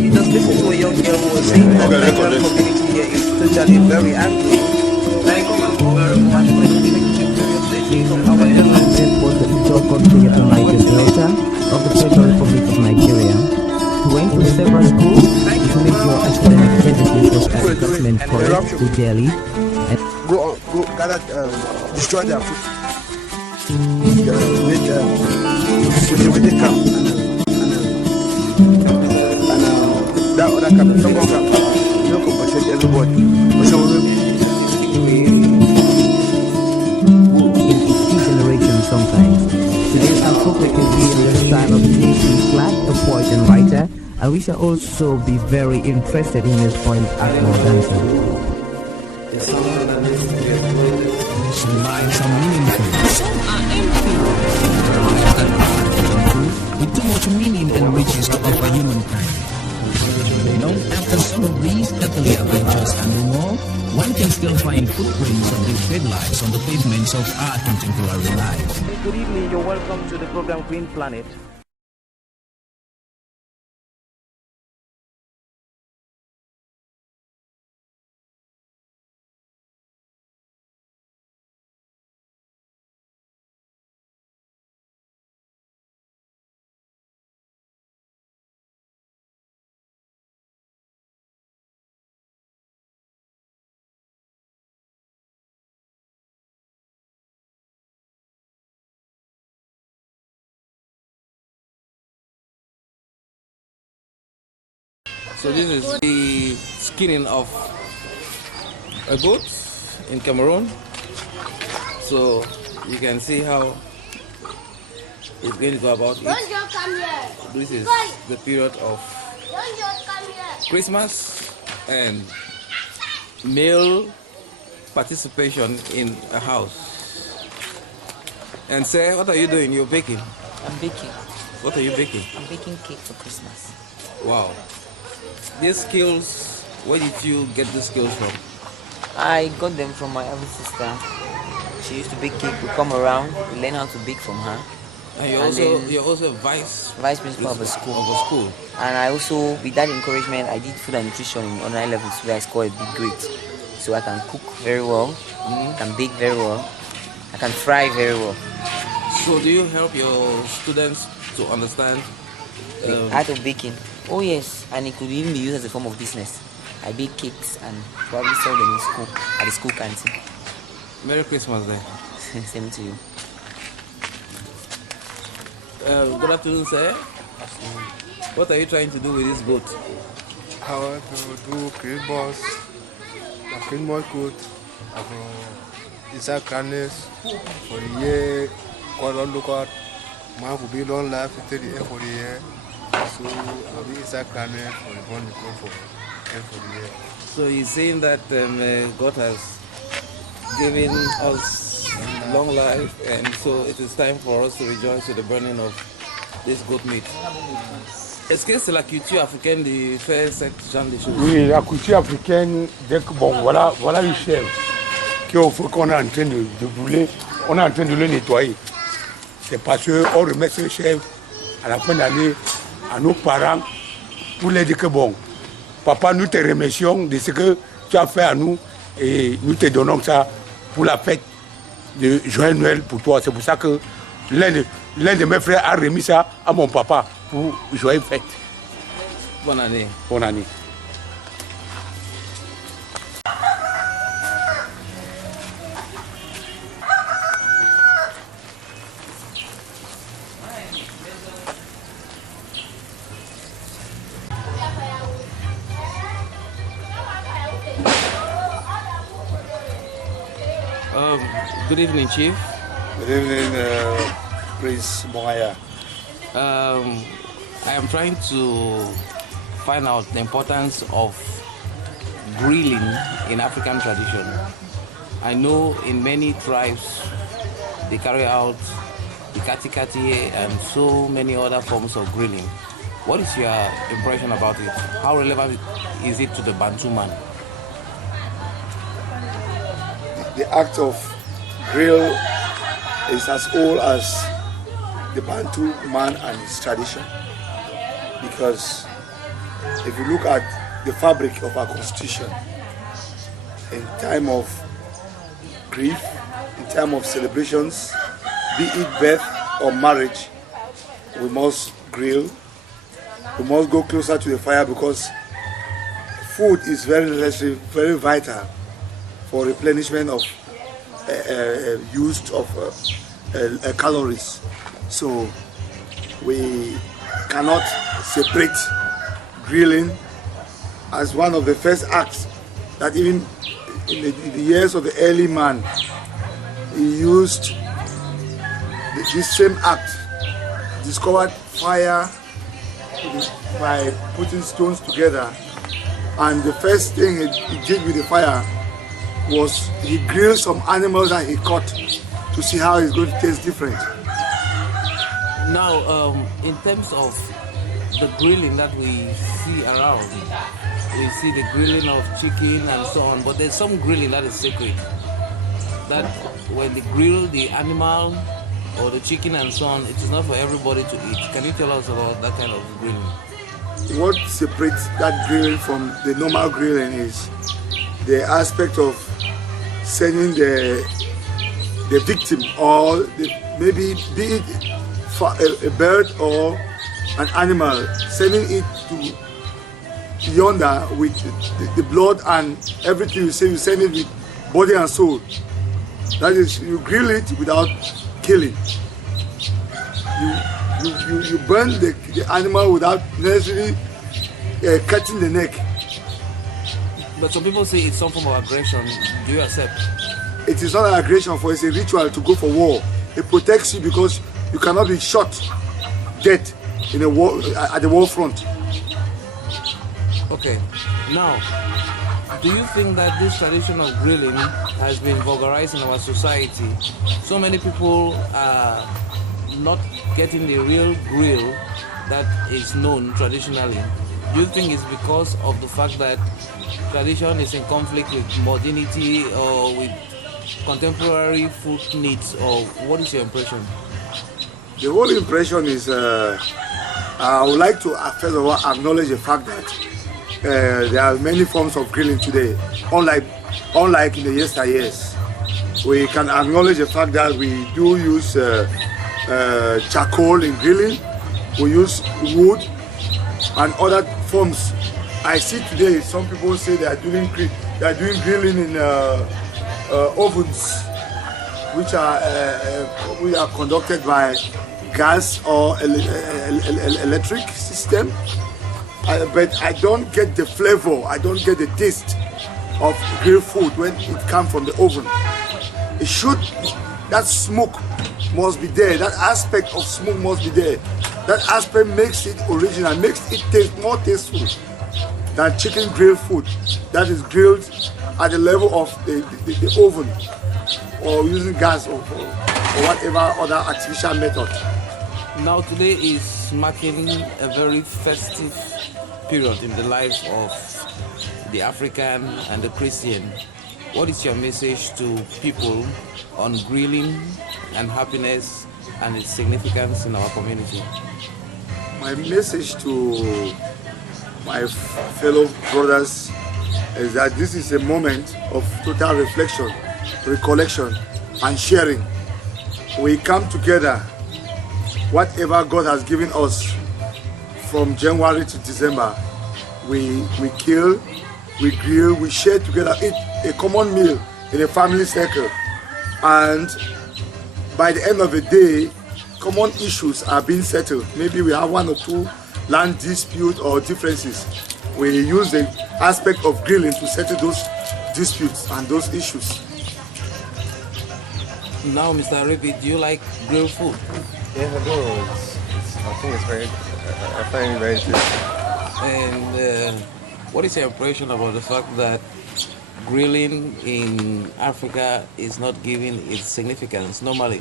you just listen to a young girl who was saying that the Nigerian community here is totally very angry. Like, come on, over one point, our elders was the Ijaw country at the Niger Delta of the Federal Republic of Nigeria. He went to several schools to make your academic education was at Government College to Delhi. And go gather, destroy their food. With the camp. And that other camp, Chungong camp, you don't compensate everybody. But some of them, sometimes. Today's Afropic is in the style of J.C. Clark, a poet and writer, and we shall also be very interested in his poem Akmo Dancer. The song that needs to be uploaded. Some lines are meaningful, some are empty. With too much meaning and riches to offer humankind. You know, after some of these earthly adventures and more, one can still find footprints of the headlights on the pavements of our contemporary life. Good evening, you're welcome to the program Green Planet. So this is the skinning of a goat in Cameroon. So you can see how it's going to go about it. This is the period of Christmas and male participation in a house. And say, what are you doing? You're baking? I'm baking. What are you baking? I'm baking cake for Christmas. Wow. These skills, where did you get the skills from? I got them from my other sister. She used to bake cake. We come around, we learn how to bake from her. And you're also vice principal of a school. And I also, with that encouragement, I did food and nutrition in online levels where I scored a big grade. So I can cook very well, I can bake very well, I can fry very well. So do you help your students to understand the art of baking? Oh yes, and it could even be used as a form of business. I bake cakes and probably sell them in school, at the school canteen. Merry Christmas then. Same to you. Good afternoon, sir. What are you trying to do with this goat? I want to do Christmas, a Christmas goat, inside kindness for the year, God look out, man will be long life until the end for the year. So I'll be inside kindness for the one you go for end for the year. So he's saying that God has given us long life, and so it is time for us to rejoice with the burning of this goat meat. Est-ce que c'est la culture africaine de faire ce genre de choses? Oui, la culture africaine, dès que bon, voilà une chèvre qu'on est en train de brûler, on est en train de le nettoyer. C'est parce qu'on remet ce chèvre à la fin d'année à nos parents pour leur dire que bon, papa, nous te remercions de ce que tu as fait à nous et nous te donnons ça pour la fête de Joyeux Noël pour toi. C'est pour ça que l'un de mes frères a remis ça à mon papa pour joyeux fête. Bonne année. Bonne année. Good evening, Chief. Good evening, Prince Mbongaya. I am trying to find out the importance of grilling in African tradition. I know in many tribes they carry out the kati and so many other forms of grilling. What is your impression about it? How relevant is it to the Bantu man? The act of grill is as old as the Bantu man and his tradition, because if you look at the fabric of our constitution, in time of grief, in time of celebrations, be it birth or marriage, we must grill. We must go closer to the fire because food is very necessary, very vital for replenishment of use of calories. So we cannot separate grilling as one of the first acts that even in the years of the early man, he used this same act, discovered fire by putting stones together, and the first thing he did with the fire was he grilled some animals that he caught to see how it's going to taste different. Now, in terms of the grilling that we see around, we see the grilling of chicken and so on, but there's some grilling that is sacred. That when they grill the animal or the chicken and so on, it is not for everybody to eat. Can you tell us about that kind of grilling? What separates that grilling from the normal grilling is the aspect of sending the victim, or maybe be it for a bird or an animal, sending it to yonder with the blood and everything. You say you send it with body and soul. That is, you grill it without killing. You burn the animal without necessarily cutting the neck. But some people say it's some form of aggression. Do you accept? It is not an aggression, for it's a ritual to go for war. It protects you because you cannot be shot dead in a war, at the war front. Okay. Now, do you think that this tradition of grilling has been vulgarized in our society? So many people are not getting the real grill that is known traditionally. Do you think it's because of the fact that tradition is in conflict with modernity or with contemporary food needs, or what is your impression? The whole impression is I would like to first of all acknowledge the fact that there are many forms of grilling today, unlike in the yesteryears. We can acknowledge the fact that we do use charcoal in grilling, we use wood and other forms. I see today some people say they are doing grilling in ovens, which are conducted by gas or electric system. But I don't get the flavor, I don't get the taste of grilled food when it comes from the oven. It should, that smoke must be there, that aspect of smoke must be there. That aspect makes it original, makes it taste more tasteful than chicken grilled food that is grilled at the level of the oven or using gas or whatever other artificial method. Now today is marking a very festive period in the life of the African and the Christian. What is your message to people on grilling and happiness and its significance in our community? My message to my fellow brothers is that this is a moment of total reflection, recollection and sharing. We come together, whatever God has given us from January to December, we kill, we grill, we share together, eat a common meal in a family circle, and by the end of the day, common issues are being settled. Maybe we have one or two land disputes or differences. We use the aspect of grilling to settle those disputes and those issues. Now, Mr. Arrey, do you like grilled food? Yes, I do. I think it's very, I find it very tasty. And what is your impression about the fact that grilling in Africa is not given its significance? Normally,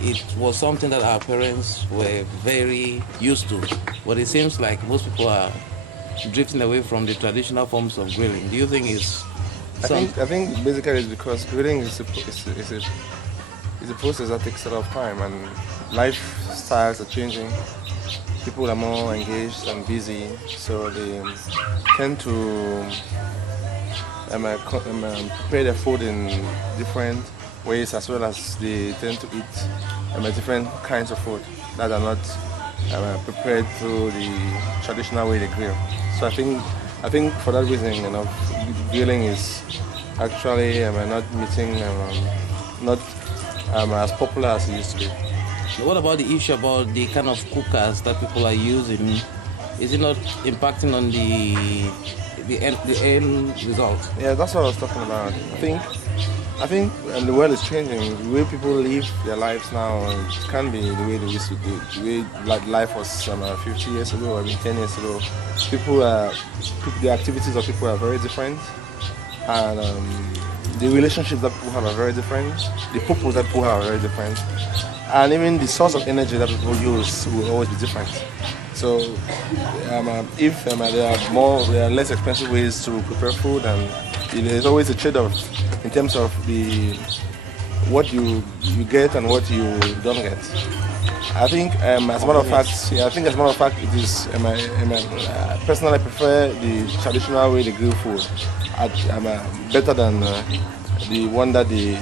it was something that our parents were very used to, but it seems like most people are drifting away from the traditional forms of grilling. Do you think it's I think basically it's because grilling is a process that takes a lot of time, and lifestyles are changing. people are more engaged and busy, so they tend to prepare their food in different ways, as well as they tend to eat different kinds of food that are not prepared through the traditional way they grill. So I think for that reason, grilling is actually not as popular as it used to be. What about the issue about the kind of cookers that people are using? Is it not impacting on the end result? Yeah, that's what I was talking about. I think the world is changing. The way people live their lives now, it can't be the way they used to do. The way life was 50 years ago, or 10 years ago. The activities of people are very different, and the relationships that people have are very different. The purpose that people have are very different, and even the source of energy that people use will always be different. So, if there are less expensive ways to prepare food, and there's always a trade-off in terms of what you get and what you don't get. I think, as a matter of fact, it is. Personally, I prefer the traditional way they grill food, better than the one that they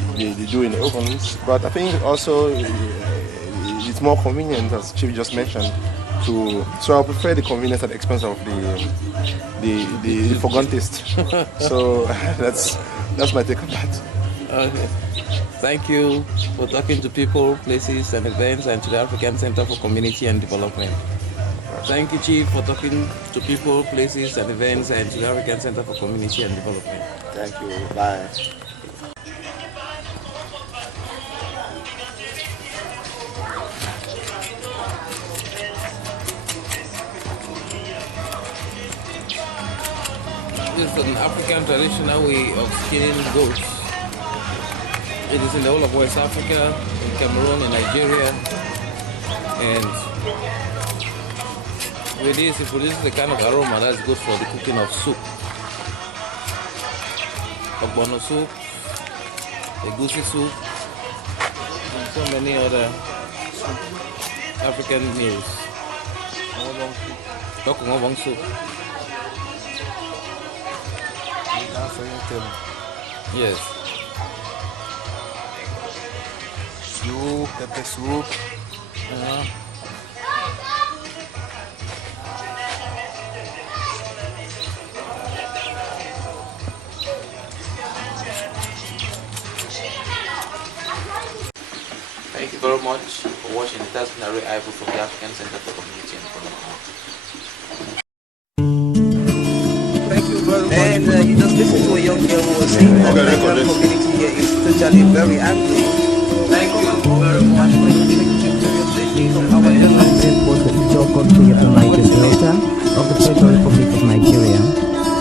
do in the ovens. But I think also it's more convenient, as Chief just mentioned. So I prefer the convenience at the expense of the forgotten taste. So that's my take on that. Okay. Thank you for talking to people, places, and events, and to the African Center for Community and Development. Thank you, Chief, for talking to people, places, and events, and to the African Center for Community and Development. Thank you. Bye. This is an African traditional way of skinning goats. It is in the whole of West Africa, in Cameroon, in Nigeria, and with this, it produces the kind of aroma that's good for the cooking of soup. Ogbono soup, egusi soup, and so many other African meals. Ngobong soup. Yes. Soup, pepper soup. Thank you very much for watching. It has been Arrey Ivo from the African Center for Community and Development. Thank you very much. And you just listened to a young girl who was saying that the community here is totally very angry. Thank you very much for our was the Chungong Ndifor of the Federal Republic of Nigeria.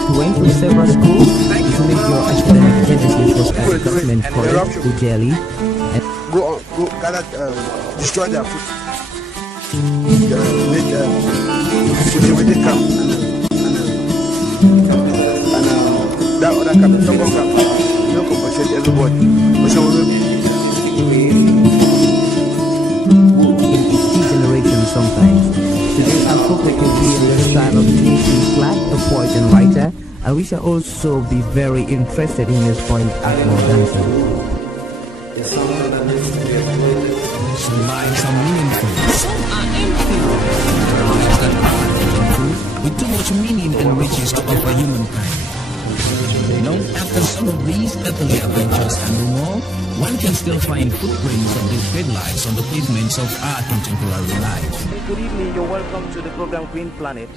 He went to several schools. His major academic genesis was at Government College to Delhi. Go gather, destroy their food. With the camp. And that other camp, Chungong camp, no compensate everybody. Sometimes. Today I'll focus on the style of Chief flag, a poet and writer, and we shall also be very interested in his point at more dancing. Some lives are meaningful, some are empty. There are lives that are with too much meaning and riches to offer humankind. After some of these earthly adventures and more, one can still find footprints of these great lives on the pavements of our contemporary life. Good evening, you're welcome to the program Green Planet.